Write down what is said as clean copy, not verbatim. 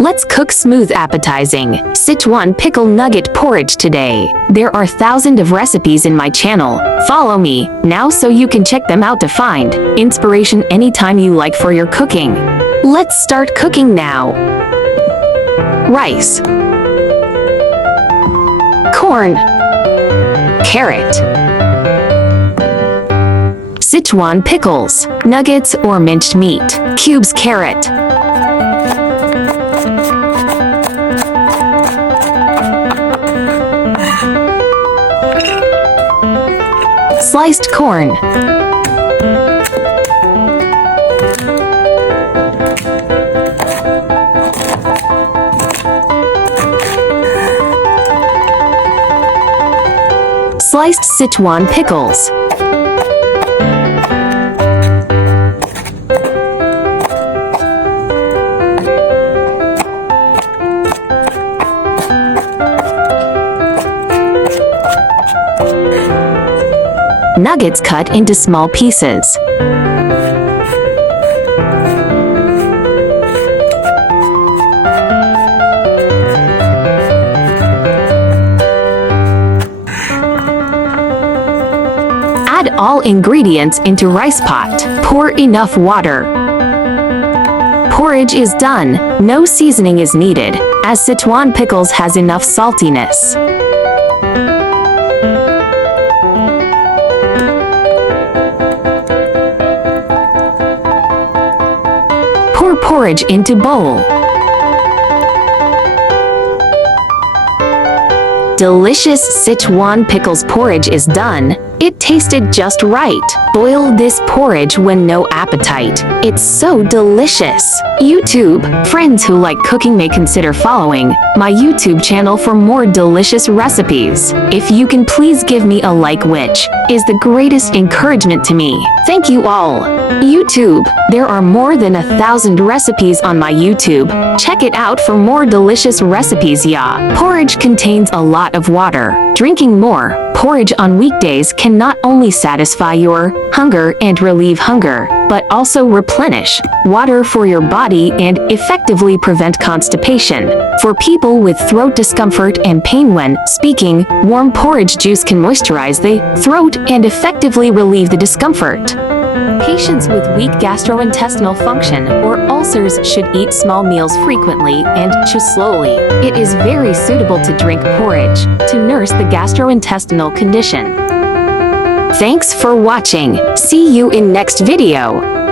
Let's cook smooth appetizing Sichuan pickle nugget porridge today. There are thousands of recipes in my channel. Follow me now so you can check them out to find inspiration anytime you like for your cooking. Let's start cooking now. Rice, corn, carrot, Sichuan pickles, nuggets or minced meat, cubes carrot, sliced corn, sliced Sichuan pickles, nuggets cut into small pieces, add all ingredients into rice pot. Pour enough water. Porridge is done. No seasoning is needed, as Sichuan pickles has enough saltiness. Pour porridge into bowl. Delicious Sichuan pickles porridge is done. It tasted just right. Boil this porridge when no appetite. It's so delicious. YouTube, friends who like cooking may consider following my YouTube channel for more delicious recipes. If you can please give me a like, which is the greatest encouragement to me. Thank you all. YouTube, there are more than 1,000 recipes on my YouTube. Check it out for more delicious recipes. Yeah. Porridge contains a lot of water. Drinking more porridge on weekdays can not only satisfy your hunger and relieve hunger, but also replenish water for your body and effectively prevent constipation. For people with throat discomfort and pain when speaking, warm porridge juice can moisturize the throat and effectively relieve the discomfort. Patients with weak gastrointestinal function or ulcers should eat small meals frequently and chew slowly. It is very suitable to drink porridge to nurse the gastrointestinal condition. Thanks for watching. See you in next video.